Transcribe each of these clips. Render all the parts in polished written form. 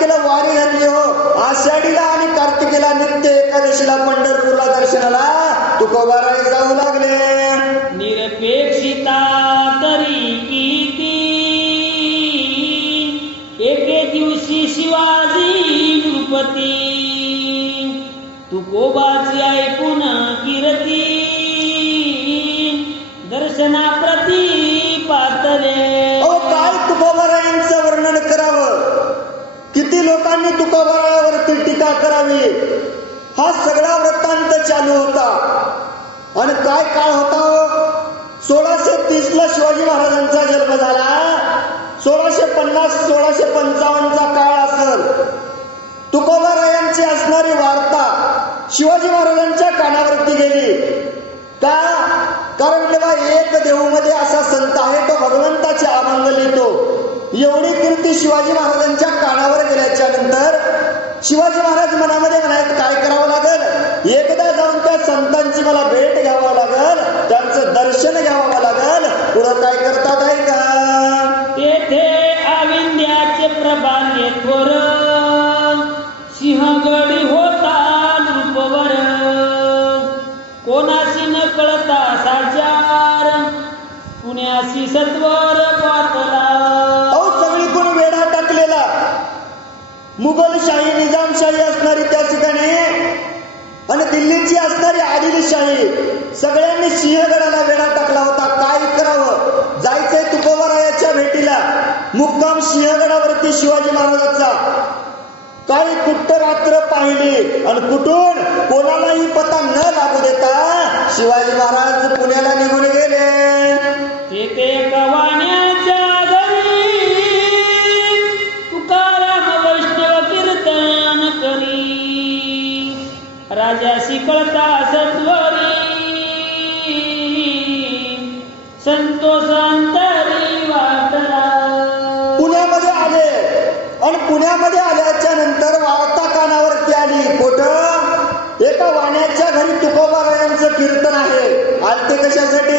तारखेला वारी धरली हो. आषाढीला आणि कार्तिकीला नित्य एकादशीला पंढरपूरला दर्शनाला तुकोबाराय जाऊ लागले. निरपेक्षिता तरी किती, एके दिवशी शिवाजी नृपती, तुकोबाची ऐकून कीर्ती, दर्शनाप्रती पातले. काय तुकोबारायांचं वर्णन करावं, किती लोकांनी तुकोबारायावरती टीका करावी. हा सगळा वृत्तांत चालू होता. आणि काय काळ होता, 1630 ला शिवाजी महाराजांचा जन्म झाला. 1650-1655 काळ असेल. तुकोबारायांची असणारी वार्ता शिवाजी महाराजांच्या कानावरती गेली. का? कारण तेव्हा एक देहूमध्ये असा संत आहे, तो भगवंताचे अभंग लिहितो. एवढी कीर्ती शिवाजी महाराजांच्या कानावर गेल्याच्या नंतर शिवाजी महाराज मनामध्ये म्हणायत, काय करावं लागेल, एकदा जाऊन त्या संतांची मला भेट घ्यावं लागेल, त्यांचं दर्शन घ्यावं लागेल. पुढं काय करतात आहे का, तेथे अविंध्याचे प्रभाल्य थोर, सिंहगडी होता नृपवर, कोणाशी न कळता साचार, पुण्याशी सत्वर पातला. सगळीकडून वेढा टाकलेला, मुघलशाही निजामशाही असणारी त्या ठिकाणी आणि दिल्लीची असणारी आदिलशाही, सगळ्यांनी सिंहगडाला वेढा टाकला होता. काय करावं, जायचंय तुकोबारायाच्या भेटीला. मुक्काम सिंहगडावरती शिवाजी महाराजांचा. काही कुट्ट रात्र पाहिली आणि कुठून कोणालाही पता न लागू देता शिवाजी महाराज पुण्याला निघून गेले. तेथे एका वाण्याच्या घरी तुकाराम वैष्णव कीर्तन करी, राजाशी कळता सत्वरी, संतोष अंतरी वाटला. पुण्यामध्ये आले आणि पुण्यामध्ये आल्याच्या नंतर वार्ता कानावरती आली. कुठं, एका वाण्याच्या घरी तुकोबारायांचं कीर्तन आहे. आलते कशासाठी,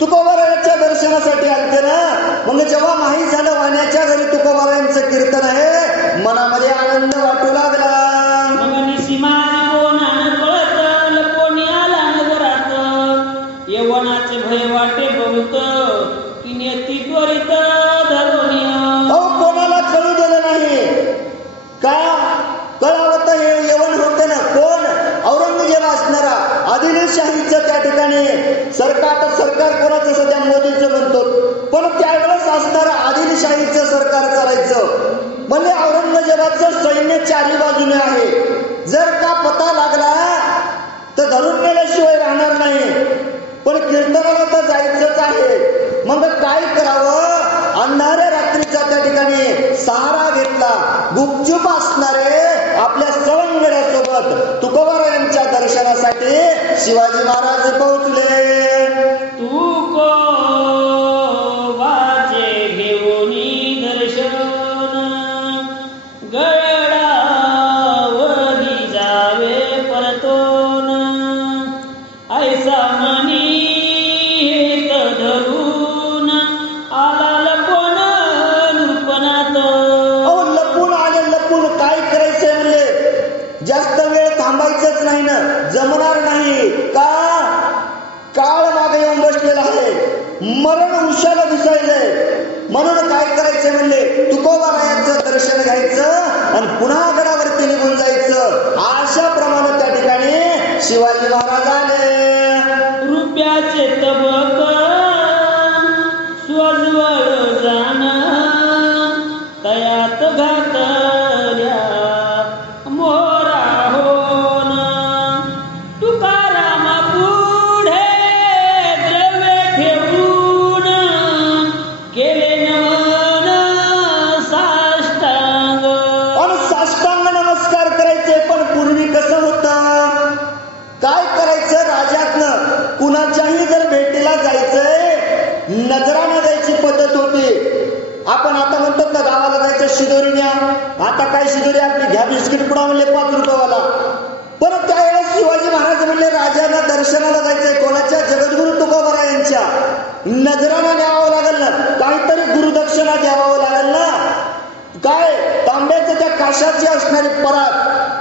तुकोबारायांच्या दर्शनासाठी आलते ना. मग जेव्हा माहीत झालं वाण्याच्या घरी तुकोबारायांचं कीर्तन आहे, मनामध्ये आनंद वाटू लागला. मग निशिमाने कोणानं कळत, लपोनी आला नगरात, यवनाचे भय वाटे बहुत, की नेती त्वरित धरोनिया. कोणाला कळू दिलं नाही. का? कळावं तर हे यवन होते ना. कोण? औरंगजेब असणारा आदिलशाहीचं त्या ठिकाणी सरकार कोणाचं, सध्या मोदीचं म्हणतो, पण त्यावेळेस असणारं आदिलशाहीचं सरकार चालायचं. म्हणजे औरंगजेबाचं सैन्य चारी बाजूने आहे. जर का पता लागला तर धरून नेल्याशिवाय राहणार नाही. पण कीर्तनाला तर जायचंच आहे. मग काय करावं, अंधाऱ्या रात्रीच्या त्या ठिकाणी सहारा घेतला. गुपचूप असणारे आपल्या सवंगड्यासोबत तुकोबारायांच्या दर्शनासाठी शिवाजी महाराज पोहोचले. तुकोबाचे घेऊनी दर्शन, गडावरी जावे परतोन, ऐसा मनी एक धरून आला लपून नृपनाथ. लपून आले, लपून. काय करायचंय म्हणजे जास्त वेळ थांबायचंच नाही ना, जमणार नाही. का? काळ मागे येऊन बसलेला आहे, मरण उशाला दिसायचंय. म्हणून काय करायचंय म्हणले, तुकोबारायांचं दर्शन घ्यायचं आणि पुन्हा गडावरती निघून जायचं. अशा प्रमाणे त्या ठिकाणी शिवाजी महाराज आले. रुपयाचे तबक स्वजवळ जाण, तयात घातल्या मोरा होन, तुकाराम पुढे द्रव्य ठेवून, केले नमन साष्टांग. आणि साष्टांग नमस्कार करायचे. पण पूर्वी कसं होतं, काय करायचं, राजातनं कुणाच्याही जर भेटीला जायचंय, नजरानं जायची पद्धत होती. आपण आता म्हणतो ना, गावाला जायचं शिदोरी न्या. आता काय शिदोरी आपली घ्या, बिस्किट पुडा म्हणले 5 रुपयावाला. पण त्यावेळेस शिवाजी महाराज म्हणले, राजाला दर्शनाला जायचंय, कोणाच्या, जगद्गुरु तुकोबारायांच्या. नजरानं न्यावं लागेल ना, काहीतरी गुरुदक्षिणा द्यावं लागेल ना. काय, तांब्याचं त्या काशाची असणारी परात,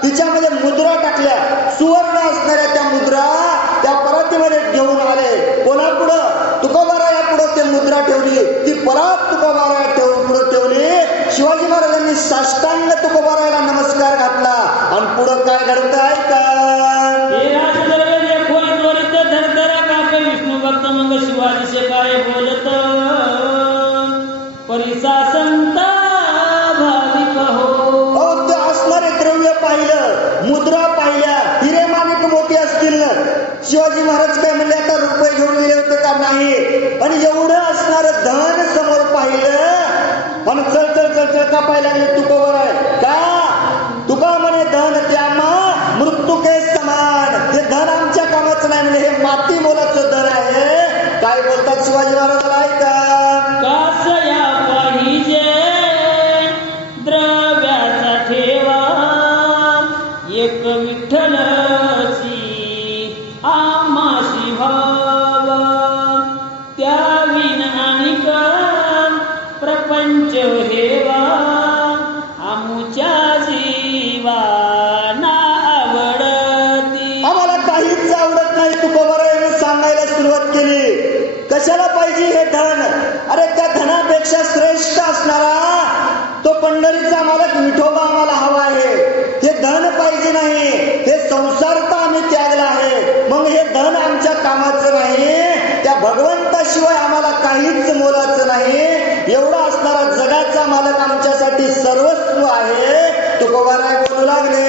तिच्यामध्ये मुद्रा टाकल्या, सुवर्ण असणाऱ्या त्या मुद्रा त्या परातीमध्ये घेऊन आले. कोणापुढं? तुकोबाराया पुढं ते मुद्रा ठेवली. ती परात तुकोबाराया पुढं ठेवली. शिवाजी महाराजांनी साष्टांग तुकोबारायाला नमस्कार घातला. आणि पुढं काय घडतं ऐका. विष्णू भक्त मंग शिवाजी से काय बोलत परिसा संता भाविक हो. ते असणारे द्रव्य पाहिलं, मुद्रा पाहिल्या, हिरे माणिक मोती असतील. शिवाजी महाराज काय म्हणले आता रुपये घेऊन गेले होते का? नाही. आणि एवढं असणारं धन समोर पाहिलं आणि चळ का पाहायला लागले. तुकोबाराय का? तुका म्हणे धन त्यामा मृत्यू के समान. हे धन आमच्या कामाचं नाही म्हणजे हे माती मोलाचं धन आहे. काय बोलतात शिवाजी महाराजाला ऐका. कासया पाहिजे द्रव्याचा ठेवा एक विठ्ठलची आमाशी भावा त्या विन अनिक प्रपंच हेवा आमुच्या जीवा ना आवडती. आम्हाला काहीच आवडत नाही. तुकोबारायाने सांगायला सुरुवात केली. कशाला पाहिजे हे धन? अरे त्या धनापेक्षा श्रेष्ठ असणारा तो पंढरीचा मालक विठोबा आम्हाला हवा आहे. हे धन पाहिजे नाही. हे संसार तर आम्ही त्यागला आहे. मग हे धन आमच्या कामाचं नाही. त्या भगवंताशिवाय आम्हाला काहीच मोलाचं नाही. एवढा असणारा जगाचा मालक आमच्यासाठी सर्वस्व आहे. तुकोबाराय बोलू लागले.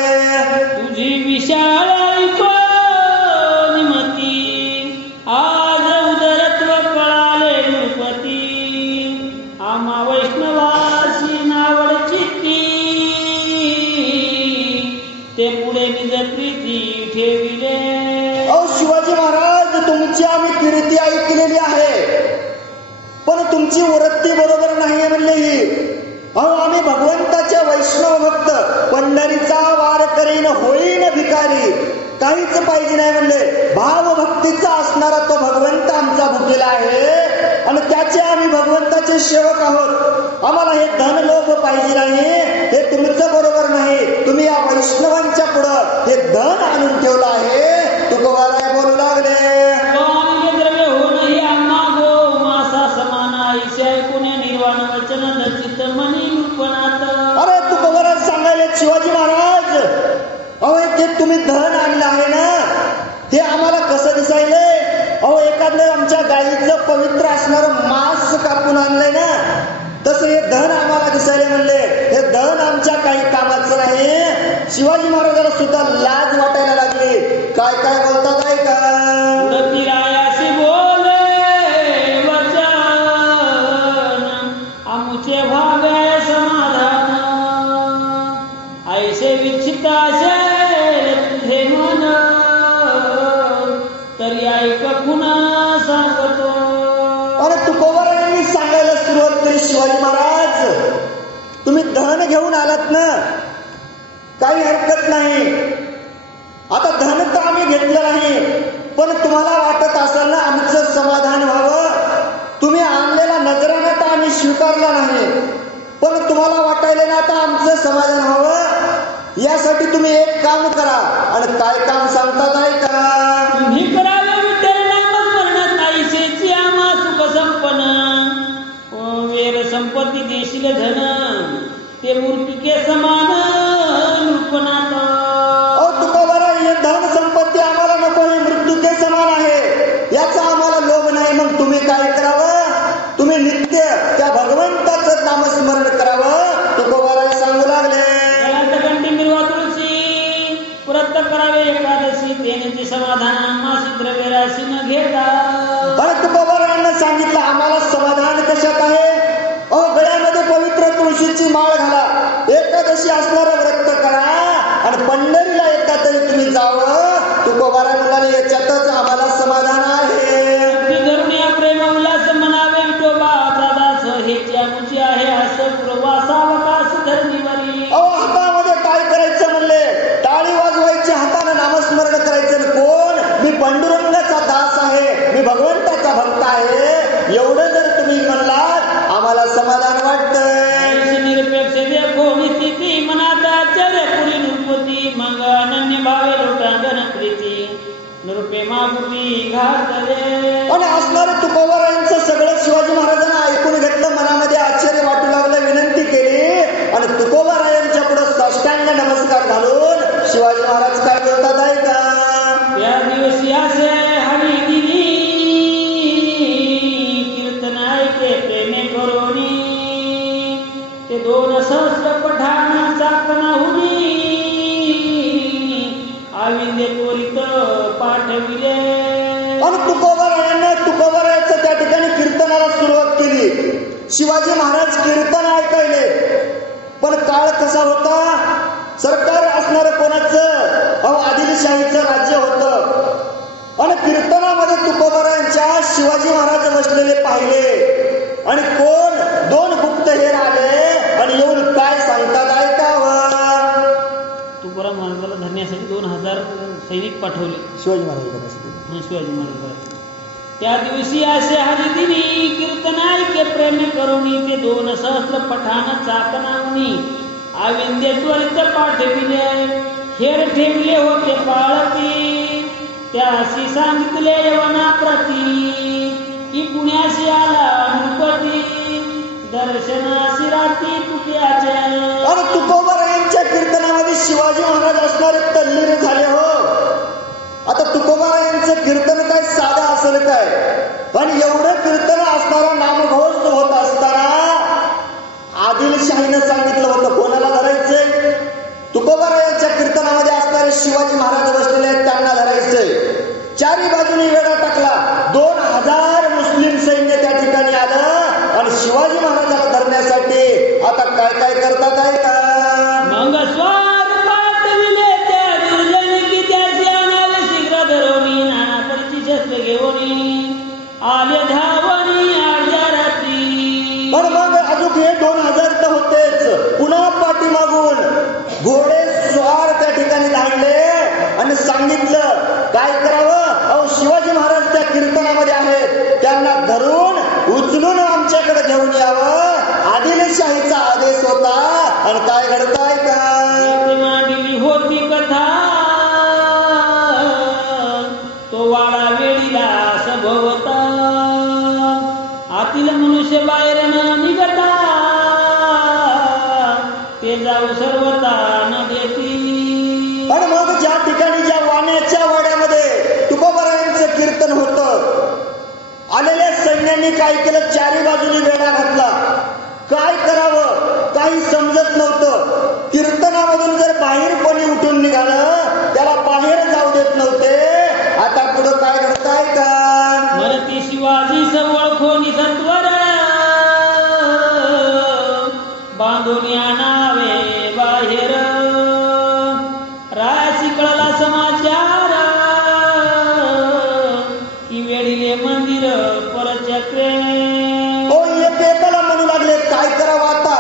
तुझी विशाल आज उदरत्व कळाले नृपती आम्हा वैष्णवासी नावड चित्ती ते पुढे निज प्रीती ठेविले. शिवाजी महाराज तुमची आम्ही कीर्ती ऐकलेली आहे, पण तुमची वृत्ती बरोबर नाही म्हणले ही. आम्ही भगवंताच्या वैष्णव भक्त, पंढरीचा वार करीन होईन भिकारी. काहीच पाहिजे नाही म्हणले. भावभक्तीचा असणारा तो भगवंत आमचा भुकेला आहे आणि त्याचे आम्ही भगवंताचे सेवक आहोत. आम्हाला हे धन लोभ पाहिजे नाही. हे तुमचं बरोबर नाही. तुम्ही या वैष्णवांच्या पुढं हे धन आणून ठेवलं आहे. तुकोबाराय बोलू लागले. द्रव्य होणं ही आम्हा गो मासा समान आईशी ऐकून निर्वाण वचन दचित मनी रूपणात. अरे तुकोबाराय सांगायले शिवाजी महाराज, ते तुम्ही धन आणलं आहे ना, हे आम्हाला कसं दिसायलंय? एखादं आमच्या गाईचं पवित्र असणारं मांस कापून आणलंय ना, तसं हे धन आम्हाला दिसायले म्हणले. हे धन आमच्या काही कामाचं नाही. शिवाजी महाराजाला सुद्धा लाज वाटायला लागली. काय काय बोलतात ऐका. रायाशी बोले वचन आमुचे भाव्या समाधान ऐसे विच्छिताशे तरी ऐक पुन्हा सांगतो. अरे तुकोबारायांनी सांगायला सुरुवात केली. शिवाजी महाराज तुम्ही धन घेऊन आलात ना, काही हरकत नाही. आता धन तर आम्ही घेतलं नाही, पण तुम्हाला वाटत असेल ना आमचं समाधान व्हावं. तुम्ही आणलेला नजरानं तर आम्ही स्वीकारला नाही, पण तुम्हाला वाटायला ना आता आमचं समाधान व्हावं. यासाठी तुम्ही एक काम करा. आणि काय काम सांगतात ऐका. तुम्ही करावे विठ्ठल नामस्मरण आईशेची आम्हा सुख संपन्न वेर संपत्ती देशील धन ते मूर्तिके समान नृपणात. तुकोबाराय हे धन संपत्ती आम्हाला नको. हे मृत्यूके समान आहे. याचा आम्हाला लोभ नाही. मग तुम्ही काय करावं? तुम्ही नित्य त्या भगवंताचं नामस्मरण करावं. तुकोबाराय सांगू लागले. व्रत करावे एकादशी तेनेचे समाधान मासी द्रव्यराशी न घेता. तुकोबारायांना सांगितलं आम्हाला समाधान कशात आहे? गळ्यामध्ये पवित्र तुळशीची माळ घाला, एकादशी असणारं व्रत करा आणि पंढरीला एकदा तरी तुम्ही जावं. तुकोबाराय म्हणाले याच्यातच आम्हाला समाधान आहे. धरून या प्रेम उल्हास म्हणावे विठोबाचा दास हेची आमुची आहे असं प्रवासावकाश धरणीवरी. हातामध्ये काय करायचं म्हणले? टाळी वाजवायची, हाताने नामस्मरण करायचं. कोण? मी पांडुरंगाचा दास आहे, मी भगवंताचा भक्त आहे. एवढं जर तुम्ही म्हणलात आम्हाला समाधान वाटतंय. निरपेक्ष देखो स्थिती मनात ते 2 सहस्र पठाण चाकणाहुनी आविंदे त्वरित पाठविले. आणि तुकोबारायाचं त्या ठिकाणी कीर्तनाला सुरुवात केली. शिवाजी महाराज कीर्तन ऐकायले, पण काळ कसा होता, सरकार असणारं कोणाचं, आदिलशाहीचं राज्य होतं. आणि कीर्तनामध्ये तुकोबारायांच्या शिवाजी महाराज बसलेले पाहिले आणि कोण 2 गुप्तहेर आले आणि येऊन काय सांगतात ऐकावं. तुकाराम महाराजाला धरण्यासाठी 2000 सैनिक पाठवले शिवाजी महाराज शिवाजी महाराज. त्या दिवशी असे हरिदिनी कीर्तन ऐके प्रेम करुणी ते 2 सहस्र पठाण चाकणाहुनी आविंदे त्वरित पाठविले. हेर ठेवले होते पाळती त्याशी सांगितले यवनाप्रती की पुण्याशी आला नृपती दर्शनाशी राती तुक्याचे. आणि तुकोबारायांच्या कीर्तनामध्ये शिवाजी महाराज असणारे तल्लीन झाले हो. आता तुकोबारायांचं कीर्तन काय साधं असेल काय, पण एवढं कीर्तन असणारा नामघोष होत असताना आदिलशाहीनं सांगितलं होतं कोणाला धरायचंय. तुकोबारायांच्या कीर्तनामध्ये असणारे शिवाजी महाराज बसलेले आहेत त्यांना धरायचंय. चारी बाजूनी वेढा टाकला. 2000 मुस्लिम सैन्य त्या ठिकाणी आलं आणि शिवाजी महाराजाला धरण्यासाठी आता काय काय करतात आहे का. मग स्वार पाठविले त्या दुर्जन की त्याचे आणावे शीघ्र धरवणी नाना परची शस्त्र घेऊन आले धावणी आल्या रात्री. पण मग अजून हे 2000 तर होतेच, पुन्हा पाठीमागून घोडे स्वार त्या ठिकाणी धाडले आणि सांगितलं काय करावं. शिवाजी महाराज त्या कीर्तनामध्ये आहेत, त्यांना धरून उचलून आमच्याकडे घेऊन यावं. आदिलशाहीचा आदेश होता. आणि काय घडताय का, मांडली होती कथा तो वाडा वेळीला सभवता आतील मनुष्य बाहेर न निघता ते जाऊ सर्वता न देती. आणि मग ज्या ठिकाणी ज्या वाण्याच्या वाड्यामध्ये तुकोबारायांचं कीर्तन होतं, आलेल्या सैन्यांनी काय केलं, चारी बाजूनी वेढा घातला. काय करावं काही समजत नव्हतं. कीर्तनामधून जर बाहेर कोणी उठून निघालं त्याला बाहेर जाऊ देत नव्हते. आता पुढं काय घडताय का, मरती शिवाजी सवळ खोनी सत्वर बांधून आणावे बाहेर. रायाची कळला समाचार की वेळीले मंदिर परचक्रे. एकाला म्हणू लागले काय करावं आता,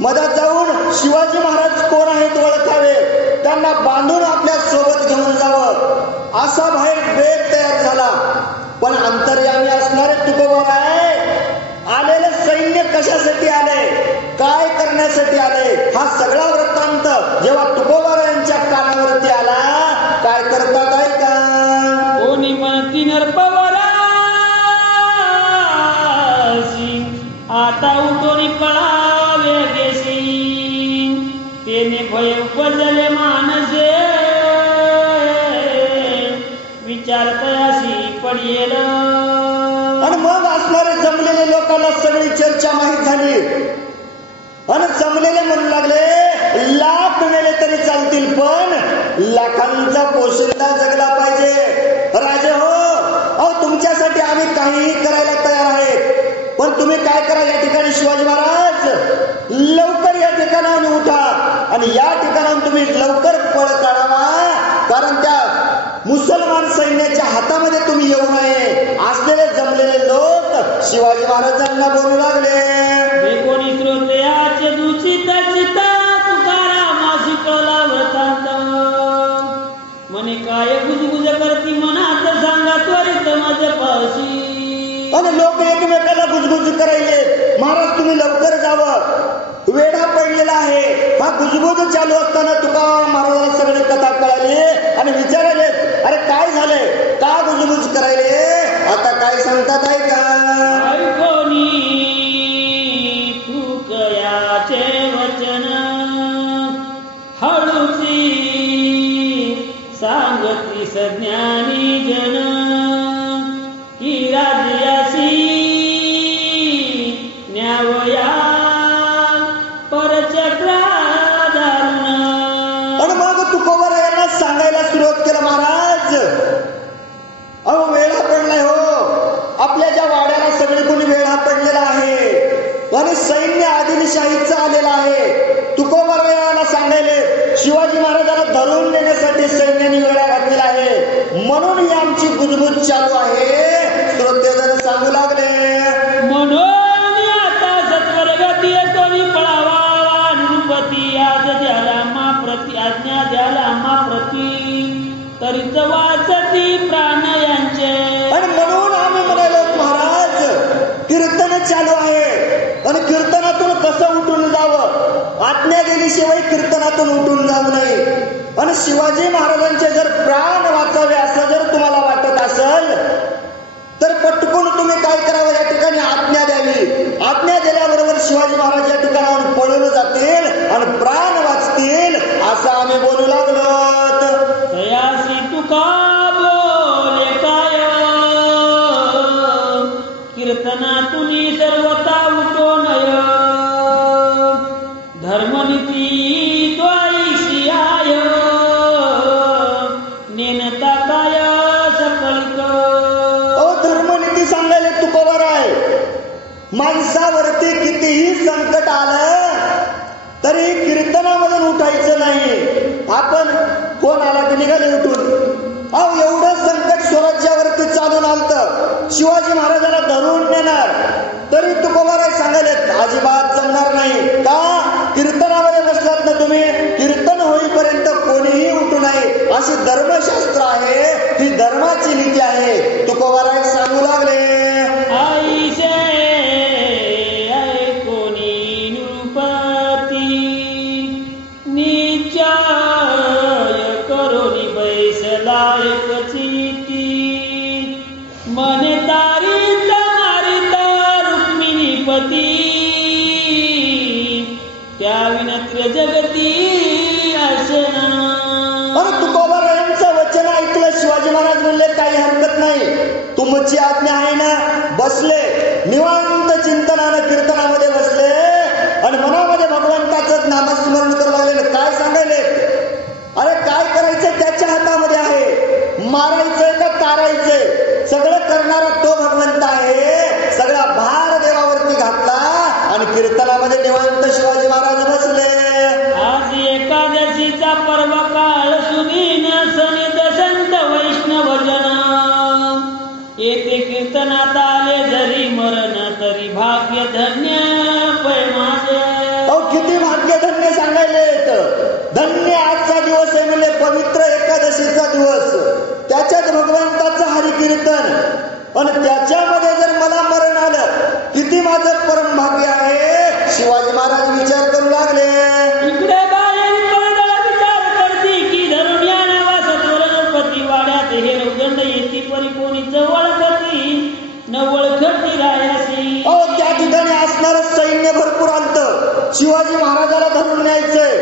मधात जाऊन शिवाजी महाराज कोण आहेत ओळखावे, त्यांना बांधून आपल्या सोबत घेऊन जावं असा बाहेर बेत तयार झाला. पण अंतर्यामी असणारे तुकोबाराय आलेले सैन्य कशासाठी आले, काय करण्यासाठी आले, हा सगळा वृत्तांत जेव्हा तुकोबारायांच्या कानावरती आला काय करतात आहे का. कोणी म्हणती नरपवरा आता उठोनी पळावे गेशी तेने भय उपजले मानसे विचार तयाशी पडियल. आणि मग असणारे जमलेले लोकांना सगळी चर्चा माहीत झाली आणि जमलेले म्हणू लागले लाख मेले तरी चालतील पण लाखांचा पोशिंदा जगला पाहिजे. राजे हो, तुमच्यासाठी आम्ही काहीही करायला तयार आहे, पण तुम्ही काय करा, या ठिकाणी शिवाजी महाराज लवकर या ठिकाणाहून उठा आणि या ठिकाणाहून तुम्ही लवकर पळ काढावा, कारण त्या मुसलमान सैन्याच्या हातामध्ये तुम्ही येऊ नये. असलेले जमलेले लोक शिवाजी महाराजांना बोलू लागले. कोणी श्रोत्याचे दूषित चिता तुकारामाशी कळला वृत्तांत म्हणे काय गुजगुज करती मनात सांगा त्वरित माझ्या पाशी. आणि लोक एकमेकाला गुजगुज करायले, महाराज तुम्ही लवकर जावं, वेढा पडलेला आहे. हा गुजगुज चालू असताना तुका महाराजाला सगळी कथा कळाली आणि विचारायले अरे काय झालंय, का गुजगुज करायले, आता काय सांगतात आहे का. कोणी तुकयाचे वचन हळूची सांगती सज्ञानी जन की राज्याशी न्याव होया परचक्रा दारुण. आणि मग तुकोबा यांना सांगायला सुरुवात केलं, महाराज अहो वेळा पडलाय हो, आपल्या ज्या वाड्याला सगळे कोणी वेळा पडलेला आहे आणि सैन्य आदिलशाहीचं आलेलं आहे. तुकोबा सांगायले शिवाजी महाराजांना धरून नेण्यासाठी सैन्याने वेळा घातलेला आहे, म्हणून ही आमची गुजबुज चालू आहे. श्रोतेजन सांगू लागले, म्हणून आता सत्वर्गती कोणी पळावा नृपती आज द्याला मा प्रती आज्ञा द्याला मा प्रती तरीच वाचती प्राण यांचे. आणि म्हणून आम्ही म्हणालो महाराज कीर्तन चालू आहे आणि कीर्तनातून कसं उठून जावं, आज्ञा दिल्याशिवाय कीर्तनातून उठून जाऊ नये. आणि शिवाजी महाराजांचे जर प्राण वाचावे असं जर तुम्हाला वाटत असेल तर पटकून तुम्ही काय करावं, या ठिकाणी आज्ञा द्यावी. आज्ञा दिल्याबरोबर शिवाजी महाराज या ठिकाणाहून पळून जातील आणि प्राण वाचतील असं आम्ही बोलू लागलो. तयासी तुका बोले काय कीर्तनातून सर्वता उठो नय धर्मनीती द्वाईशी आय नेनता काय सकलिक. धर्मनीती सांगायला तुकोबर आहे, माणसावरती कितीही संकट आलं तरी कीर्तनामधून उठायचं नाही. आपण कोण आला की निघाले उठून. अहो एवढं संकट स्वराज्यावरती चालून आलत, शिवाजी महाराजाला धरून नेणार तरी तुकोबाराय सांगायले अजिबात जमणार नाही. का कीर्तनामध्ये बसलात ना तुम्ही, कीर्तन होईपर्यंत कोणीही उठू नये अशी धर्मशास्त्र आहे, ही धर्माची नीती आहे. तुकोबाराय सांगू लागले, आईशे कोणी नृपती निचाय करोनी बैसला एकचिती मने तारिता मारिता रुक्मिणीपती त्या विनत्र जगती अशना. अरे तुकोबारायांचं वचन ऐकलं शिवाजी महाराज म्हणले काही हरकत नाही, तुमची आज्ञा आहे ना. बसले निवांत चिंतनानं कीर्तनामध्ये बसले आणि मनामध्ये भगवंताचं नामस्मरण करू लागले. काय सांगायले, अरे काय करायचं त्याच्या हातामध्ये आहे, मारायचंय का तारायचंय सगळं करणारा तो भगवंत आहे. सगळा भार देवावरती घातला आणि कीर्तनामध्ये निवांत शिवाजी महाराज बसले. आज एकादशीचा पर्व काळ सुदीन सनित संत वैष्णव जन येथे कीर्तनात आले जरी मरण तरी भाग्य धन्य पै माझे. अहो किती भाग्य धन्य सांगायले, धन्य आजचा दिवस आहे म्हणजे पवित्र एकादशीचा दिवस, त्याच्यात भगवंताचं हरिकीर्तन आणि त्याच्यामध्ये जर मला मरण आलं किती माझं परम भाग्य आहे. शिवाजी महाराज विचार करू लागले, इकडे बाहेर पडला विचार करती की धरून या नावा सत्वरपती वाड्यात हे रौदंड येती परी कोणी जवळ करती नवळ घटी रायासी. अहो त्या ठिकाणी असणारं सैन्य भरपूर आलतं, शिवाजी महाराजाला धरून न्यायचंय.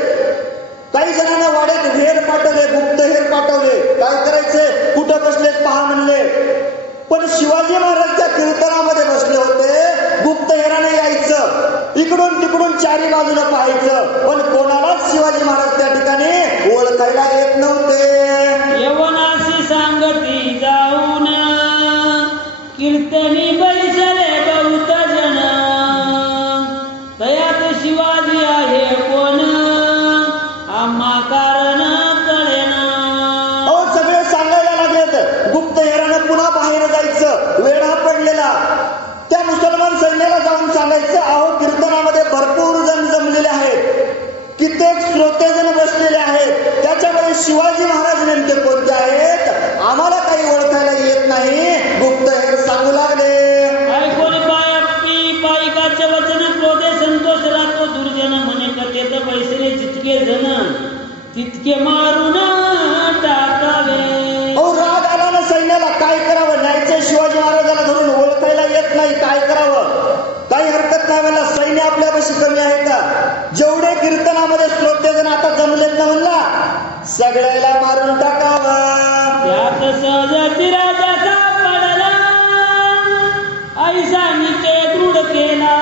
काही जणांना वाड्यात हेर पाठवले, गुप्त हेर पाठवले, काय करायचे कुठं बसले पहा म्हणले. पण शिवाजी महाराज त्या कीर्तनामध्ये बसले होते, गुप्त हेराने यायचं, इकडून तिकडून चारी बाजूला पाहायचं, पण कोणालाच शिवाजी महाराज त्या ठिकाणी ओळखायला येत नव्हते. यवनाशी सांगती जाऊन कीर्तनी बैसले बहुत जन तयात शिवाजी आहे कोण आम्हा कारण कळेना. अहो सगळे सांगायला लागलेत, गुप्त हेरानं पुन्हा बाहेर जायचं, वेढा पडलेला. त्या मुसलमान सैन्याला जाऊन सांगायचं, अहो कीर्तनामध्ये भरपूर जण जमलेले आहेत, कित्येक श्रोतेजण बसलेले आहेत, त्याच्यामध्ये शिवाजी महाराज नेमके कोणते आहेत आम्हाला काही ओळखायला येत नाही. गुप्त हेर सांगू लागले, कोणी पायिकाचे वचन क्रोधे संतोष राहतो दुर्जन म्हणे कथेत पैसे जितके जण तितके मारून टाकावे. अहो राग आला ना सैन्याला, काय करावं, न्यायचं शिवाजी महाराजाला धरून ओळखायला येत नाही, काय करावं. काही हरकत नाही म्हणला, सैन्य आपल्यापाशी कमी आहे का, जेवढे कीर्तनामध्ये श्रोतेजण आता जमलेत ना म्हणला सगळ्याला मारून टाकावं. त्यात सहज राजाचा पडला ऐसा निश्चय दृढ केला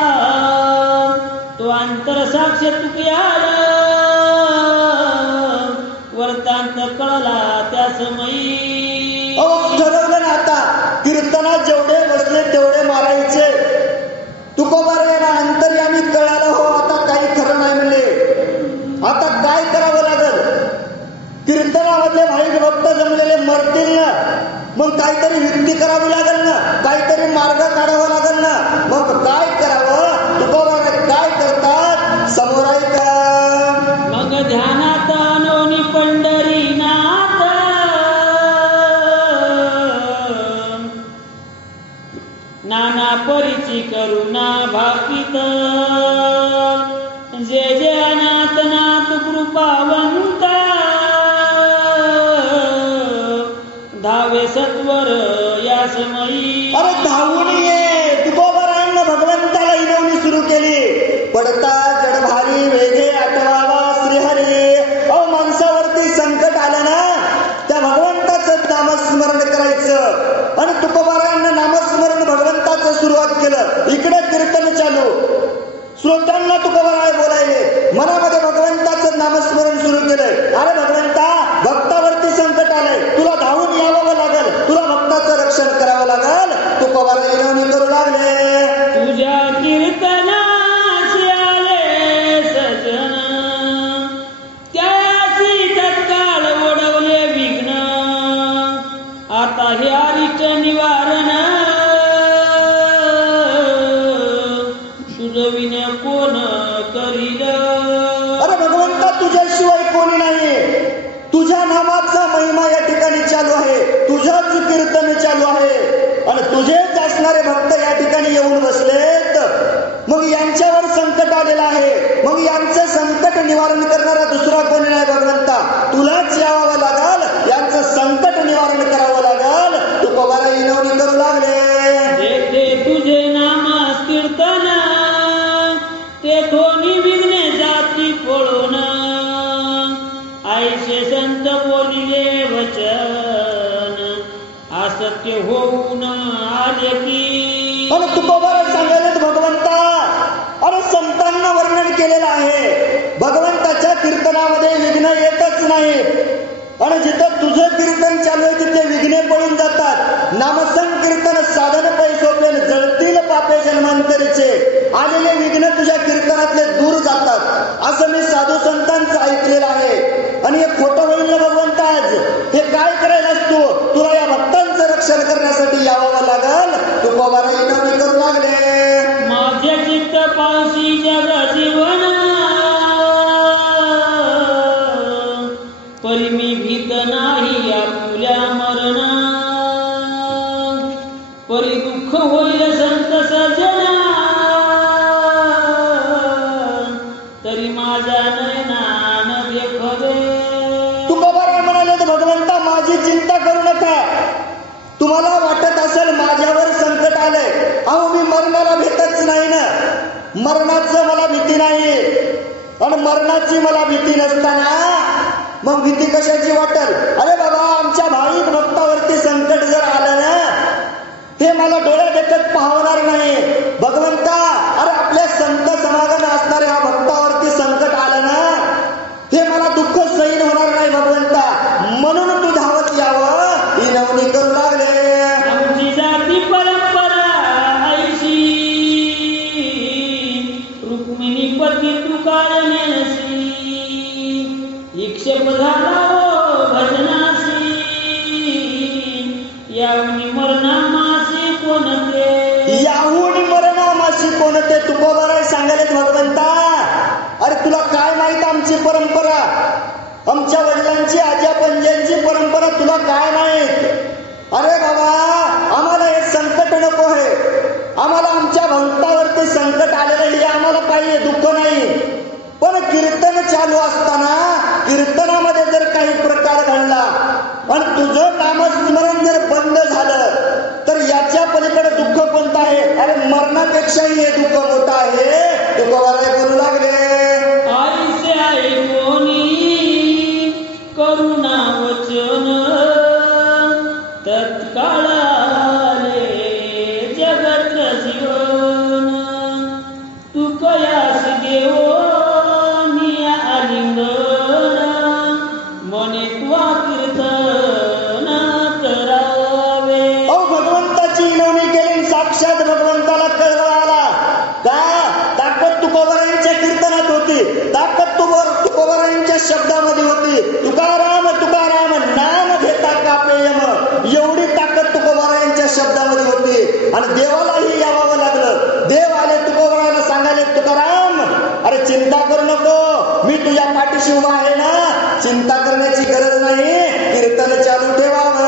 अंतर साक्ष तुकयाल वर्तांत कळला त्या समयी. ठरवलं ना आता कीर्तनात जेवढे बसले तेवढे मारायचे. तुकोबार ना अंतर्यामी कळालं हो आता काही खरं नाही म्हणले. आता काय करावं लागल? कीर्तनामधले भाई भक्त जमलेले मरतील ना, मग काहीतरी युक्ती करावी लागेल ना, काहीतरी मार्ग काढावा लागेल ना. मग काय करावं? तुकोबार काय करतात समोर ऐका. मग ध्यानात नोनी पंढरीनाथ नाना परिची करुणा भाकित जे जे अनाथ नाथ कृपावंता धावे सत्वर या समयी. अरे धावून ये. तुकोबारांना भगवंताला इनवणी सुरू केली. पडता जडभारी वेगे आठवावा श्रीहरी. अहो माणसावरती संकट आलं ना, त्या भगवंताचं नामस्मरण करायचं. आणि तुकोबारांना नामस्मरण भगवंताचं सुरुवात केलं. इकडे कीर्तन चालू. श्रोत्यांना तुकोबाराय बोलायले, मनामध्ये भगवंताचं नामस्मरण सुरू केलंय. अरे भगवंता, भक्तावरती संकट आलंय, तुला धावून यावं लागल, तुला भक्ताचं रक्षण करावं लागल. तुकोबारा इनवणी करू लागले. तुझ्या कीर्तनाशी आले सजन त्याची तत्काळ ओढवले विघ्न. आता हे अरिष्ट निवारण तुझविने कोण करील. अरे भगवंता, तुझ्याशिवाय कोणी नाही. तुझ्या नामाचा महिमा या ठिकाणी चालू आहे, तुझंच कीर्तन चालू आहे आणि तुझेच असणारे भक्त या ठिकाणी येऊन बसलेत. मग यांच्यावर संकट आलेलं आहे, मग यांचं संकट निवारण करणारा दुसरा कोणी नाही भगवंता, तुलाच यावं लागल, यांचं संकट निवारण करावं लागल. तुकोबारा इनवणी करू लागले. जेथे तुझे नामास कीर्तन तेथोनी विघ्ने जाती पळून आईचे संत बोलिले वचन असत्य होऊन आले की. आणि तुकोबारा सांगायला भगवंता, अरे संतांना वर्णन केलेलं आहे, भगवंताच्या कीर्तनामध्ये विघ्न येतच नाही. आणि जिथं तुझं कीर्तन चालू आहे तिथे विघ्ने पळून जातात. नामसंकीर्तन साधन पैसोपेन जळतील पापे जन्मांतरीचे. आलेले विघ्न तुझ्या कीर्तनातले दूर जातात असं मी साधू संतांचं ऐकलेलं आहे. आणि हे खोटं होईल ना भगवंता, आज हे काय करायलास तू? तुला या भक्तांचं रक्षण करण्यासाठी यावं लागल. तुकोबारा इनवणी करू लागले. माझे चित्त पावसी जग जीवन परी मी भीत नाही आपुल्या मरण. परी दुःख होईल संत सजना तरी माझ्या नयनान देखवे. तुकोबारा म्हणाले, भगवंता माझी चिंता करू नका. तुम्हाला वाटत असेल माझ्यावर संकट आलंय, अहो मी मरणाला भीतच नाही ना, मरणाचं मला भीती नाही. आणि मरणाची मला भीती नसताना मग भीती कशाची वाटेल? अरे बाबा, आमच्या भाविक भक्तावरती संकट जर आलं ना, ते मला डोळ्या देखत पाहणार नाही. भगवंता, अरे आपल्या संत समागम असणाऱ्या भक्तावरती संकट आलं ना, हे मला दुःख सहन होणार नाही भगवंता, म्हणून तू धावत यावं इनवणी करू लागले. आमची जाती परंपरा ऐशी रुक्मिणी पती तुकारण्यासी इक्षेप झाला हो भजनासी यावनी मरणामासी कोणते. याहून मरणामाशी कोणते. तुकोबारा सांगायला भगवंता, अरे तुला काय माहित आमची परंपरा, आमच्या वडिलांची आज्या पंजांची परंपरा तुला काय माहित? अरे बाबा, आम्हाला हे संकट नको आहे, आम्हाला आमच्या भक्तावरती संकट आलेलं हे आम्हाला पाहिजे, दुःख नाही. पण कीर्तन चालू असताना कीर्तनामध्ये जर काही प्रकार घडला आणि तुझं नामस्मरण जर बंद झालं तर याच्या पलीकडे दुःख कोणतं आहे? अरे मरणापेक्षाही हे दुःख मोठं आहे. तुकोबारा करू लागले. आईसे आई कोणी करुणा वचन तत्काळ आले जगत जीवन तू कयास घेऊन आलिंगन मने त्वा कीर्तन करावे. भगवंताची नवनी केली, साक्षात भगवंताला कळवळा आला का? ताकद तुकोबारायांच्या कीर्तनात होती, ताकद तुकोबारायांच्या शब्दामध्ये होती. तुकाराम तुकाराम नाम घेता कापे यम, एवढी ताकद तुकोबारायांच्या शब्दामध्ये होती. आणि देवालाही यावं लागलं. देव आले तुकोबाराला सांगायले, तुकाराम अरे चिंता करू नको, मी तुझ्या पाठीशी उभा आहे ना, चिंता करण्याची गरज नाही, कीर्तन चालू ठेवावं.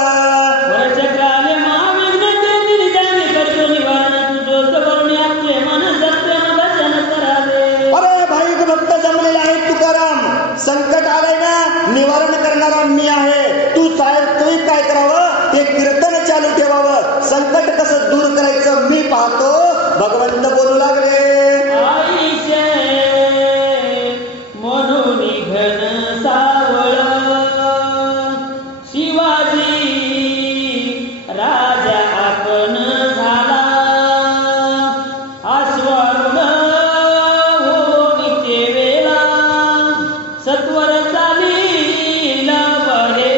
अरे भाई भक्त जमलेला आहे तुकाराम, संकट आलंय ना, निवारण करणारा मी आहे. तू काय करावं, ते कीर्तन चालू ठेवावं. संकट कसं दूर करायचं मी पाहतो. भगवंत बोलू लागले, म्हणून घन सावळ शिवाजी राजा आपण झाला. आश्वासन होऊन ते वेळा सत्वर चालीला बहे.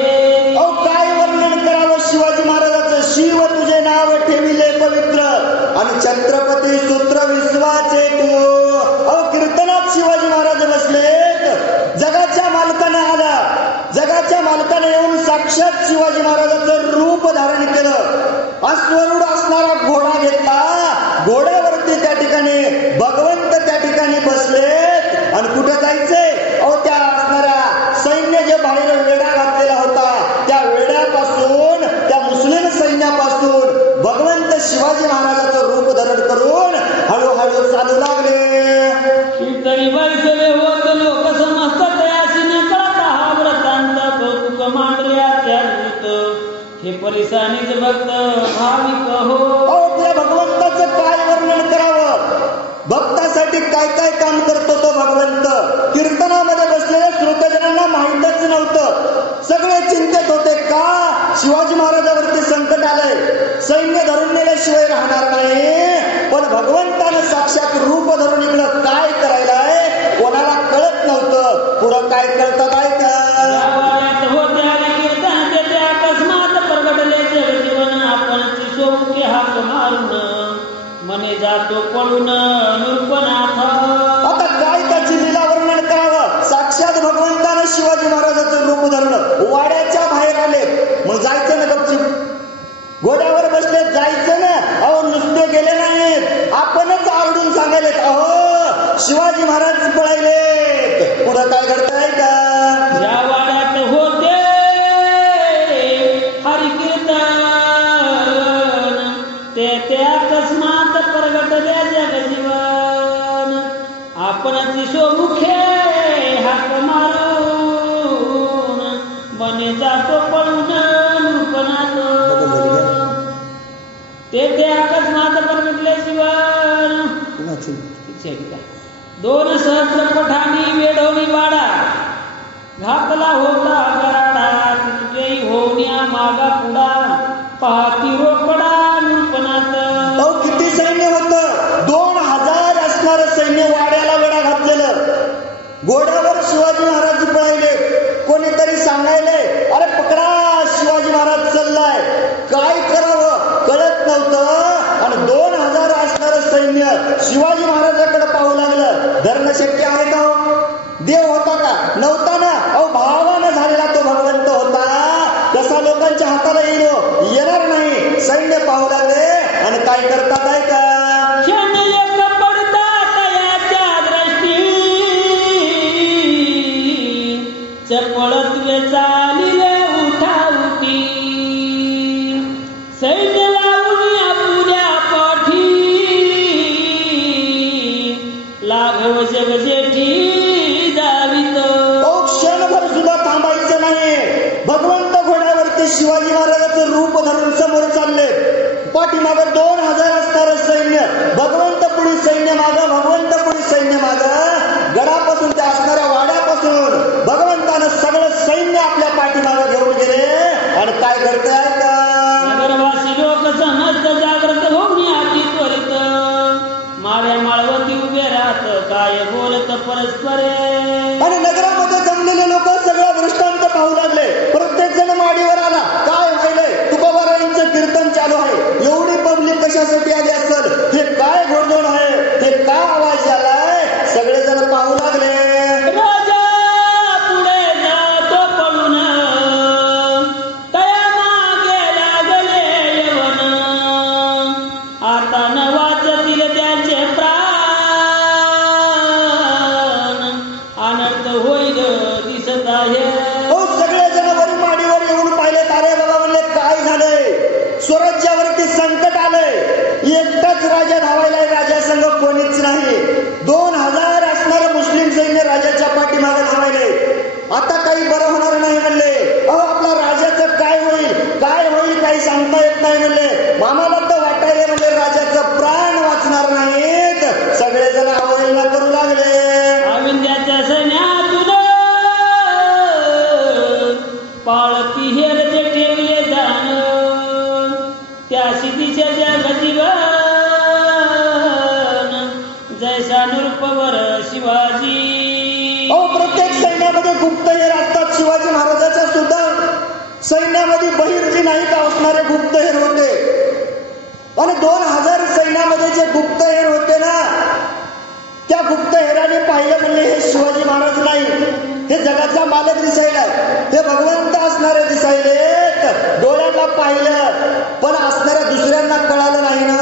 काय वर्णन करावं शिवाजी महाराजाचं. शिव तुझे नाव ठेविले पवित्र आणि छत्रपती सूत्र विश्वाचे तू. कीर्तनात शिवाजी महाराज बसलेत. जगाच्या मालकाने आला, जगाच्या मालकाने येऊन साक्षात शिवाजी महाराजाचं रूप धारण केलं. अश्वरूढ असणारा घोडा घेतला, घोड्यावरती त्या ठिकाणी भगवंत त्या ठिकाणी बसलेत. आणि कुठे जायचंय, त्या असणाऱ्या सैन्य जे बाहेर वेढा घातलेला होता, त्या वेड्यापासून, त्या मुस्लिम सैन्यापासून भगवंत शिवाजी महाराजाचं रूप धारण करून हळूहळू चालू लागले. कीर्तनी बैसले होत लोक समजतात याची न कळता हा व्रतांत कौतुक मांडल्या त्या हे परिसानीच भक्त भाविक हो. त्या भगवंताचं काय वर्णन करावं. भक्तासाठी काय काय काम करतो तो भगवंत. कीर्तनामध्ये बसलेल्या श्रोतजनांना माहीतच नव्हतं. सगळे चिंतेत होते का शिवाजी महाराजावरती संकट आलंय, सैन्य धरून नेल्याशिवाय राहणार नाही. पण भगवंतानं साक्षात रूप धरून इकडं काय करायलाय कोणाला कळत नव्हतं. पुढं काय कळतं काय का अकस्मात प्रगटले जगजीवन आपण सोके हाक मारून मने जातो पळून नृपनाथ. आता काय त्याची लीला वर्णन करावं. साक्षात भगवंतानं शिवाजी महाराजाचं रूप धरलं, वाड्याच्या बाहेर आले. मग जायचं ना गपचूप, घोड्यावर बसले, जायचं ना. नुसते गेले नाहीत, आपणच आरडून सांगायले, शिवाजी महाराज पळायले. पुढं काय घडतंय का? ज्या वाड्यात होते हरिकीर्तन ते अकस्मात प्रगटले जगजीवन आपणच शोमुखे हाक मारून मने जातो पळून नृपनाथ. ते अकस्मात प्रगटले जीवन. दोन सहस्र पठाणी वेढवली वाडा घातला होता गराडा. तुझे होण्या मागा पुढा पाहती रोकडा नृपनाथ. किती सैन्य होतं, 2000 असणार सैन्य वाड्याला वेढा घातलेलं. घोड्यावर शिवाजी महाराज पळायले. कोणीतरी सांगायले, अरे पकडा शिवाजी महाराज चाललाय. काय करावं कळत नव्हतं. आणि 2000 असणार सैन्य शिवाजी महाराजांकडे पाहू लागलं. धरणं शक्य आहे का? देव होता का? नव्हता ना. भावानं झालेला तो भगवंत होता. कसा लोकांच्या हाताला येणार नाही. सैन्य पाहू लागले आणि काय करतात आहे का? चपळत्वे चालिले उठाउठी सैन्य लावून आपुल्या पाठी लाघव जगजेठी जावित. क्षणभर सुद्धा थांबायचं नाही. भगवंत घोड्यावरती शिवाजी महाराजाचं रूप धरून समोर चालले. पाठीमाग 2000 असणार सैन्य, भगवंत पुढे सैन्य माग, भगवंत पुढे सैन्य माग. गडापासून त्या असणाऱ्या वाड्यापासून भगवंतानं सगळं सैन्य आपल्या पाठीमागे घेऊन गेले. आणि काय घडतंय ऐका. नगरवासी लोक समस्त जागृत होऊन आधी त्वरित माळ्या माळवती उभे राहत काय बोलत परस्पर. आणि नगरामध्ये जमलेले लोक सगळा दृष्टांत पाहू लागले. प्रत्येक जण माडीवर आला. काय व्हायलंय? तुकोबारायांचं कीर्तन चालू आहे. एवढी पब्लिक कशासाठी आली असेल? हे काय घोडदौड आहे? हे काय आवाज आलाय? सगळेजण पाहू लागले. राजा पुढे जातो पळून, तया मागे लागले यवन. आता न वाचतील त्याचे प्राण, अनर्थ होईल दिसत आहे. सगळेजण वर माडीवर येऊन पाहिले. अरे बाबा म्हणले काय झालंय? स्वराज्यावरती संकट आलंय. एकटाच राजा धावायलाय. राजा संघ कोणीच नाही. 2000 असणारं मुस्लिम सैन्य राजाच्या पाठीमागे धावायले. आता काही बरं होणार नाही म्हणले. आपला राजाचं काय होईल? काय होईल काही सांगता येत नाही म्हणले. आम्हाला तर वाटायले म्हणजे राजाचं प्राण वाचणार नाहीत. सगळेजण अवहेलना करू लागले. अविंद्याच्या सैन्यातून पाळती हेरचे ठेवले जाण, त्या सिद्धीच्या जगाची बन, जैसा नृपवर शिवाजी. प्रत्येक सैन्यामध्ये गुप्तहेर असतात. शिवाजी महाराजाच्या सुद्धा सैन्यामध्ये बहिर्जी नाहीक असणारे गुप्तहेर होते. आणि 2000 सैन्यामध्ये जे गुप्तहेर होते ना, त्या गुप्तहेराने पाहिलं म्हणले हे शिवाजी महाराज नाही, हे जगाचा मालक दिसायला, हे भगवंत असणारे दिसायले. डोळ्याला पाहिलं पण असणाऱ्या दुसऱ्यांना कळालं नाही ना.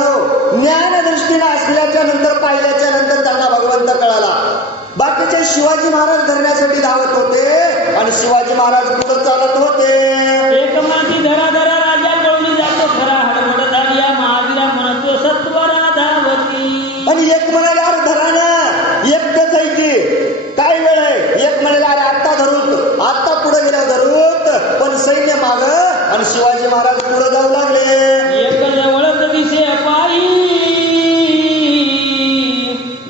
ज्ञान दृष्टीने असल्याच्या नंतर पाहिल्याच्या नंतर त्यांना भगवंत कळाला. बाकीचे शिवाजी महाराज धरण्यासाठी धावत होते आणि शिवाजी महाराज पुढे चालत होते. एक माती धरा धरा राजा कळून जातो खरा, हडबड झाली या महावीरा म्हणतो सत्वरा धावती. आणि एक म्हणाले अरे धरा ना, एकटेच आहे की काय वेळ आहे. एक म्हणाले अरे आता धरूत, आता पुढे गेल्या धरूत. पण सैन्य माग आणि शिवाजी महाराज पुढे जाऊ लागले. एक जवळच दिसे पायी,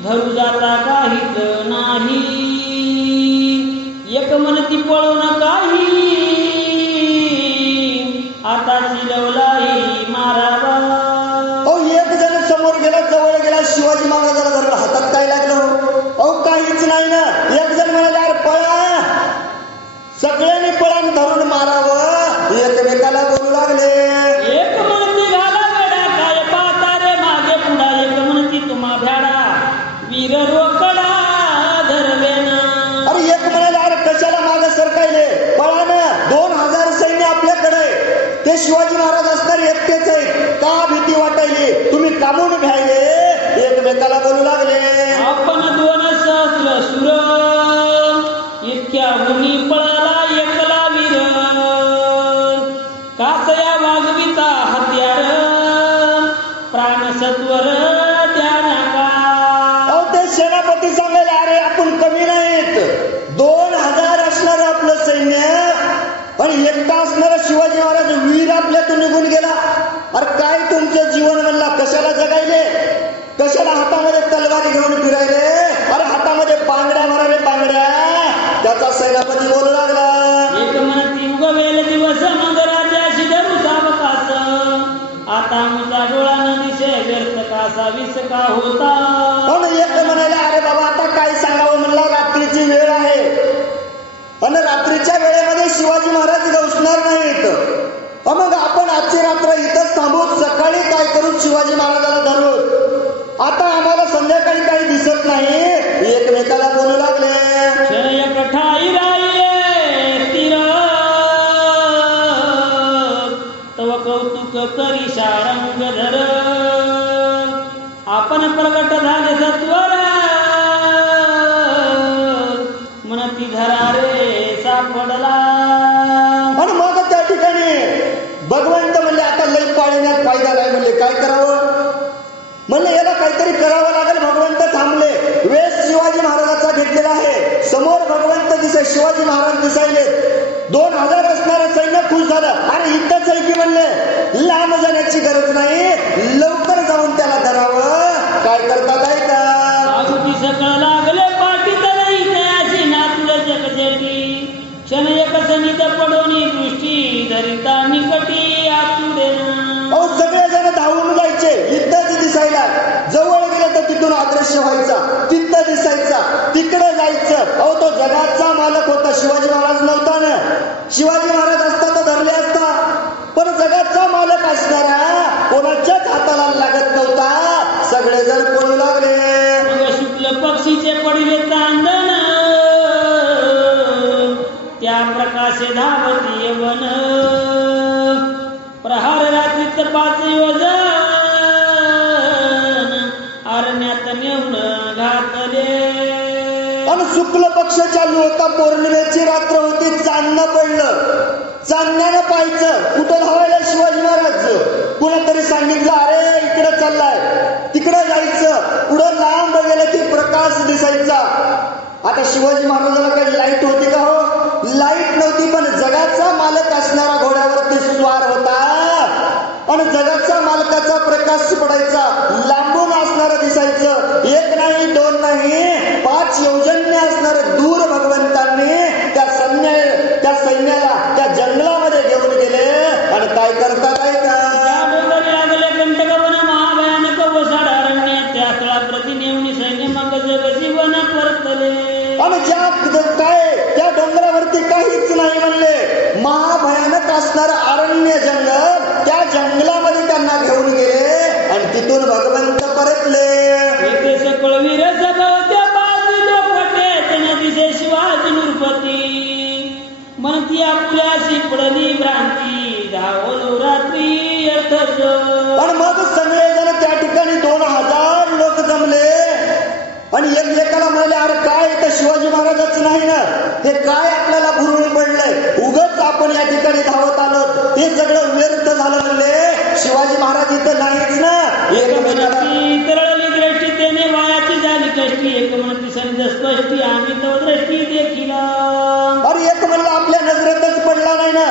धरू जाता काहीच नाही. एक म्हणती पळून काही, आता चिलवलाही मारावा. एक जण समोर गेला, जवळ गेला, शिवाजी महाराजाला धरलं. हातात काय लागलं? काहीच नाही ना. एक जण म्हणाले अरे पळा, सगळ्यांनी पळान धरून मारावं. एकमेकाला बोलू लागले. एक म्हणती घाला वेडा, काय पाहता रे मागे पुढा. एक म्हणती तुम्हा भ्याडा, वीर रोकडा धरले ना. अरे एक म्हणाले अरे कशाला मागे सरकायले, पळा ना. 2000 सैन्य आपल्याकडे, ते शिवाजी महाराज असणार एकटेच आहेत. का भीती वाटायली? तुम्ही कामून घ्यायले. एकमेकाला बोलू लागले. आपण 2 सहस्र सुर, इतक्या हुनी पळाला एकला वीर. कासया वागविता हत्यार, प्राण सत्वर द्या नका. ते सेनापती सांगायला अरे आपण कमी नाहीत. 2000 असणार आपलं सैन्य आणि एकटा असणारा शिवाजी महाराज वीर आपल्यातून निघून गेला. अरे काय तुमचं जीवन म्हणला, कशाला जगायले? कशाला हातामध्ये तलवारी घेऊन फिरायले? अरे हातामध्ये बांगड्या भरावे बांगड्या. त्याचा सेनापती बोलू लागला. एक म्हणती उगवेल दिवस मग राजाशी धरू सावकास. आता मुचा डोळा न दिसे व्यर्थ कासा विस का होता. एक म्हणाले अरे बाबा आता काय सांगावं म्हणला, रात्रीची वेळ आहे आणि रात्रीच्या वेळेमध्ये शिवाजी महाराज गवसणार नाहीत. मग आपण आजची रात्र इथंच थांबूत, सकाळी काय करू? शिवाजी महाराजाला धरू. आता आम्हाला संध्याकाळी काही दिसत नाही. एकमेकाला बोलू लागले. एक ठाई राहिले स्थिर, तव कौतुक करी शारंग धर. आपण प्रगट झाले सत्वर, म्हणती धरा रे सापडला. आणि मग त्या ठिकाणी भगवंत म्हणले आता लई पाळण्यात फायदा नाही. म्हणले काय करावं? म्हणले याला काहीतरी करावं लागेल. भगवंत थांबले. वेश शिवाजी महाराजाचा घेतलेला आहे. समोर भगवंत दिसे, शिवाजी महाराज दिसायले. 2000 असणारं सैन्य खुश झालं. अरे इथंच आहे की म्हणले, लांब जाण्याची गरज नाही, लवकर जाऊन त्याला धरावं. काय करतात आहे का? अगदी सकाळ लागले पाठीत अशी नातुड जगजेटी. क्षण एक सनित पडोनी दृष्टी धरिता निकटी आतुडे. सगळेजण धावून जायचे. इथंच दिसायला, जवळ गेले तर तिथून अदृश्य व्हायचा, तिथं दिसायचं. जगाचा मालक होता. शिवाजी महाराज नव्हता ना. शिवाजी महाराज असता तर धरले असता, पण जगाचा मालक असणारा कोणाच्याच हाताला लागत नव्हता. सगळेजण पळू लागले. मग शुक्ल पक्षीचे पडिले तांदण, त्या प्रकाशे धावती यवन, प्रहार रात्रीत 5 योजन, अरण्यात नेऊन घातले. आणि शुक्ल पक्ष चालू होता. पौर्णिमेची रात्र होती. चांदणं पडलं. चांदण्यानं पाहायचं कुठं धावायला शिवाजी महाराज. कुणातरी सांगितलं अरे इकडं चाललाय, तिकडं जायचं. पुढं लांब गेलं की प्रकाश दिसायचा. आता शिवाजी महाराजाला काही लाईट होती का हो? लाईट नव्हती, पण जगाचा मालक असणारा घोड्यावरती स्वार होता. आणि जगाचा मालकाचा प्रकाश पडायचा. लांबून असणारं दिसायचं. 1 नाही 2 नाही 5 योजन्य असणारं दूर भगवंतांनी त्या सैन्याला त्या जंगलामध्ये घेऊन गेले. आणि काय करतात ऐका. लागले कंटकवन महाभयानक वसाड अरण्य, त्या स्थळाप्रती नेऊन सैन्य मग जगजीवन परतले. आणि त्या डोंगरावरती काहीच नाही म्हणले. महाभयानक असणारं अरण्य जंगल, त्या जंगलामध्ये त्यांना घेऊन गेले. आणि तिथून भगवंत परतले. एक सकळवीर सभवत्या बाजू लोपटे, त्याने दिसे शिवाजी नृपती, म्हणती आपल्याशी पडली भ्रांती, धावलो रात्री अर्थज. आणि मग सगळेजण त्या ठिकाणी 2000 लोक जमले. आणि एकमेकाला म्हणाले अरे काय तर शिवाजी महाराजच नाही ना, हे काय आपल्याला भुरळून पडलंय, उगाच आपण या ठिकाणी धावत आलो, हे सगळं व्यर्थ झालं म्हणले. शिवाजी महाराज इथं नाहीच ना. तरळली दृष्टी त्याने वायाची झाली कष्टी, एक म्हणती संज स्पष्टी आम्ही तो दृष्टी देखीला. अरे एक म्हणलं आपल्या नजरेतच पडला नाही ना.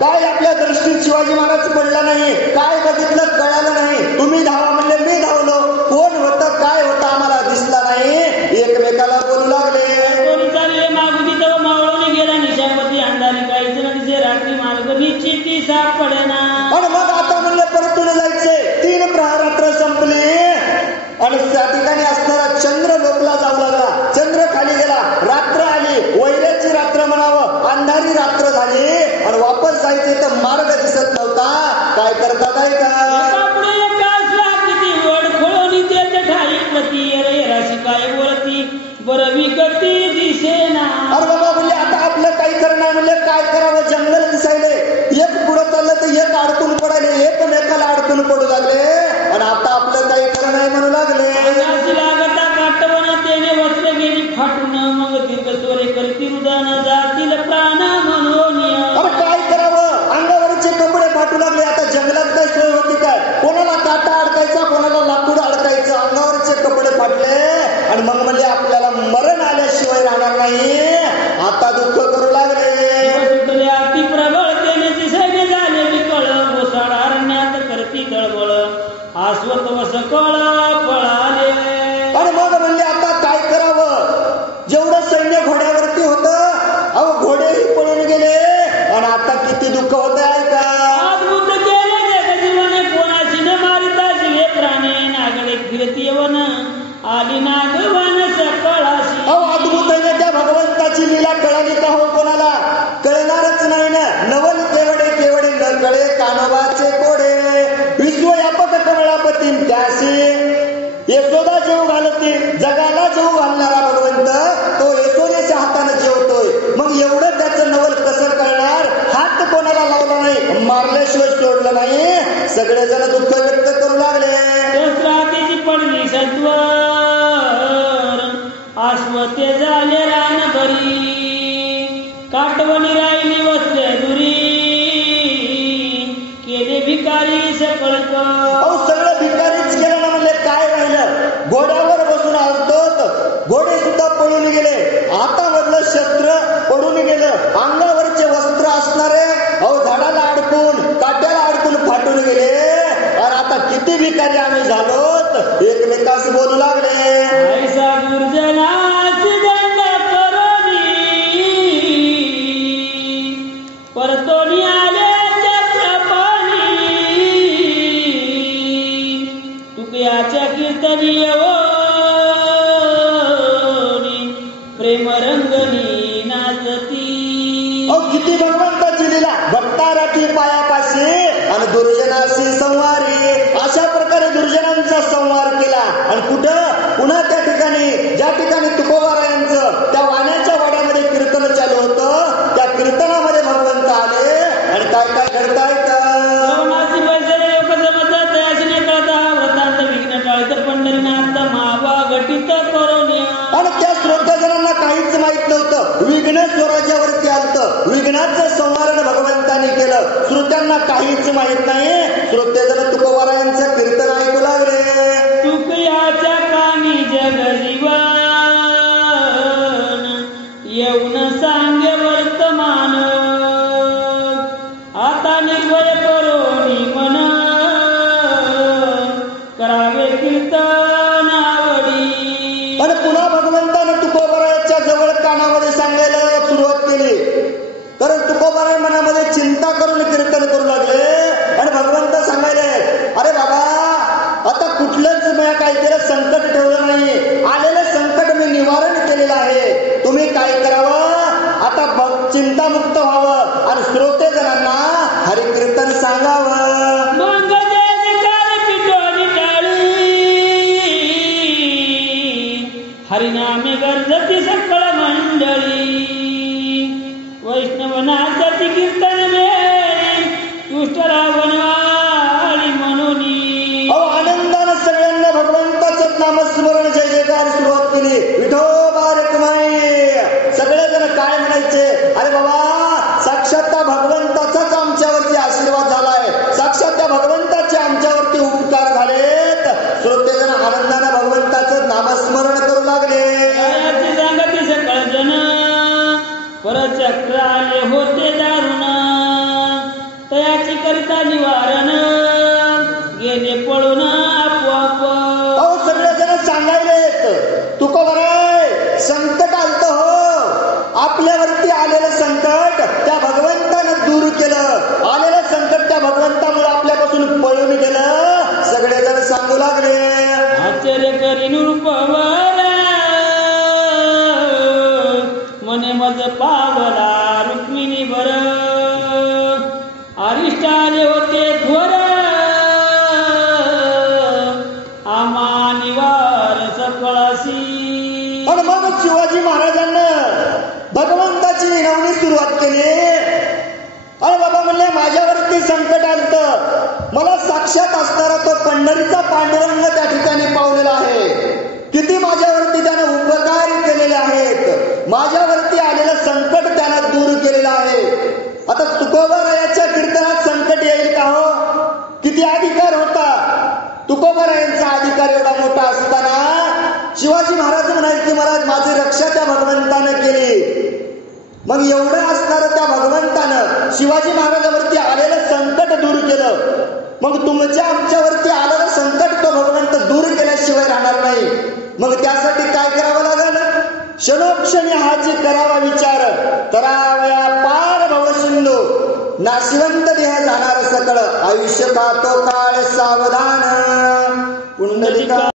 काय आपल्या दृष्टीत शिवाजी महाराज पडला नाही, काय बघितलं कळालं नाही. तुम्ही धावा म्हणले मी धावलो, कोण होतं काय होतं आम्हाला दिसला नाही. एकमेकाला बोलू लागले. कोणी चालले मागुनी तो मावळून गेला निशापती अंधारी, काहीच दिसे रात्री मार्ग निश्चिती सापडेना. आणि मग आता म्हणले परतून जायचे. 3 प्रहर रात्र संपली. आणि त्या ठिकाणी असणारा चंद्र लोकला जाऊ लागला. चंद्र खाली गेला. रात्र आली. वैऱ्याची रात्र म्हणावं, अंधारी रात्र झाली. आणि वापस जायचे तर मार्ग दिसत नव्हता. काय करतात ऐका. किती वड खोळून त्याच्या ठाई प्रती राशी काय बोलती बरं विकती दिसेना. अरे बाबा म्हणले आता आपलं काही करणार. म्हणले काय करावं, जंगल दिसायले. एक पुढं चाललं तर एक अडकून पडायले, एकमेकाला अडकून पडू लागले. आणि आता आपलं काही खरं नाही म्हणू लागले. लागता काटवण त्याने वस्त्र गेली फाटून, मग दीर्घ स्वरे करती रुदन जातील प्राण म्हणून. अरे काय करावं, अंगावरचे कपडे फाटू लागले. आता जंगलात काय सोय होती काय, कोणाला काटा अडकायचा, कोणाला लाकूड अडकायचं. अंगावरचे कपडे फाटले. आणि मग म्हणले आपल्याला मरण आल्याशिवाय राहणार नाही. आता दुःख करू लागले. अति प्रबळ त्याने सैन्य झाले विकळ, ओसाड अरण्यात करती गळबळ, आस्वत वस कळ पळाले. आणि मग म्हणले आता काय करावं, जेवढं सैन्य घोड्यावरती होतं, अहो घोडेही पळून गेले. आणि आता किती दुःख होत आहे का. अद्भुत केले जगजीवन, कोणाशी न मारिता जिले प्राणे, नागडे फिरती यवन आली नागवन सकळाशी. अहो अद्भुत आहे त्या भगवंताची लीला. कळली का हो कोणाला, कळणारच नाही ना. नवल केवडे केवडे न कळे कानोबाचे कोडे, विश्वव्यापक कमळापती त्याशी यशोदा जेव घालते. जगाला जेव घालणारा भगवंत तो यशोदेच्या हाताने जेवतोय. मग एवढं त्याचं नवल कसं कळणार. हात कोणाला लावला नाही, मारल्याशिवाय सोडलं नाही. सगळेजण दुःख व्यक्त करू लागले. रात्रीची पडली सत्वर, आश्वते झाले रान भरी, काटवणी राहिली वस्ते दुरी, केले भिकारी सकळक. अहो सगळं भिकारीच केलं ना. म्हणले काय राहिलं, घोड्यावर बसून असतो, घोडे सुद्धा पळून गेले. हातामधलं शस्त्र पडून गेलं. अंगावरचे वस्त्र असणारे अहो झाडाला अडकून काट्याला अडकून फाटून गेले. आणि आता किती भिकारी आम्ही झालोत. एकमेकास बोलू लागले. ऐसा दुर्जनाची दंड करोनी, परतोनी आले चक्रपाणी, तुकयाच्या कीर्तनी प्रेम रंगनी किती भगवंताची लीला, भक्ता राखी पायापाशी आणि दुर्जनाशी संवारी. अशा प्रकारे दुर्जनांचा संवार केला. आणि कुठं? पुन्हा त्या ठिकाणी, ज्या ठिकाणी तुकोबारायांचं त्या वाण्याच्या वाड्यामध्ये कीर्तन चालू होतं, त्या कीर्तनामध्ये भगवंत आले. आणि काय काय घडताय का? आणि त्या श्रोताजनांना काहीच माहित नव्हतं. विघ्न स्वराज्यावरती आलतं, विघ्नाचं संवारण भगवंतांनी केलं. श्रोत्यांना काहीच माहित नाही. श्रोतेजन तुकोबारायांचं कीर्तन ऐकू लागले. तुकयाच्या कानी जगजीवन येऊन सांगे वर्तमान, आता निर्भय करोनी मन करावे कीर्तन आवडी. आणि पुन्हा भगवंतानं तुकोबाराच्या जवळ कानामध्ये सांगायला सुरुवात केली. कारण तुकोबाराय मनामध्ये चिंता करून कीर्तन करू लागले. आणि भगवंत सांगायले, अरे बाबा, आता कुठलंच मी काय केलं, संकट ठेवलं नाही. आलेलं संकट मी निवारण केलेलं आहे. तुम्ही काय करावं? आता चिंतामुक्त व्हावं आणि श्रोते जणांना हरिकीर्तन सांगावं. हरिनामे गर्जती सकळ मंडळी, वैष्णवनाथाची कीर्तन मेळी, तुष्टला वनवाळी म्हणून. आनंदानं सगळ्यांना भगवंताचं नामस्मरण जय जयकार सुरुवात केली. विठोबा रखुमाई. सगळेजण काय म्हणायचे? अरे बाबा, साक्षात त्या भगवंताचाच आमच्यावरती आशीर्वाद झालाय, साक्षात त्या आमच्यावरती उपकार झालेत. श्रोतेजन आनंदानं भगवंताचं नामस्मरण करू लागले. सांगती सकळ जन परचक्र आले होते दारुण, तयाची करिता निवारण गेले पळून आपोआप. अहो, सगळेजण सांगायलेत, तुकोबाराय संकट आलत हो, आपल्यावरती आलेलं संकट त्या भगवंतानं दूर केलं. आलेलं संकट त्या भगवंतामुळे आपल्यापासून पळून गेलं. सगळेजण सांगू लागले. आश्चर्य करी नृपवर मने मज पावला रुक्मिणी बर, अरिष्ट आले होते थोर आमा निवार सकळासी. आणि मग शिवाजी महाराजांना भगवंताची विनवणी सुरुवात केली. अरे बाबा म्हणले, माझ्यावरती संकट आलतं, मला साक्षात असणारा तो पंढरीचा पांडुरंग त्या ठिकाणी पावलेला आहे. किती माझ्यावरती त्यानं उपकार केलेले आहेत. माझ्यावरती आलेलं संकट त्यानं दूर केलेलं आहे. आता तुकोबारायाच्या कीर्तनात संकट येईल का हो? किती अधिकार होता. तुकोबारायांचा अधिकार एवढा मोठा असताना शिवाजी महाराज म्हणायचे, महाराज माझी रक्षा त्या भगवंतानं केली. मग एवढं असणारं त्या भगवंतानं शिवाजी महाराजांवरती आलेलं संकट दूर केलं. मग तुमच्या आमच्यावरती आलेलं संकट तो भगवंत दूर केल्याशिवाय राहणार नाही. मग त्यासाठी काय करावं लागेल? क्षणोक्षणी हाची करावा विचार, करावया पार भवसिंधू, नाशिवंत देह जाणार सकळ, आयुष्य का तो काळ सावधान. पुंडलिका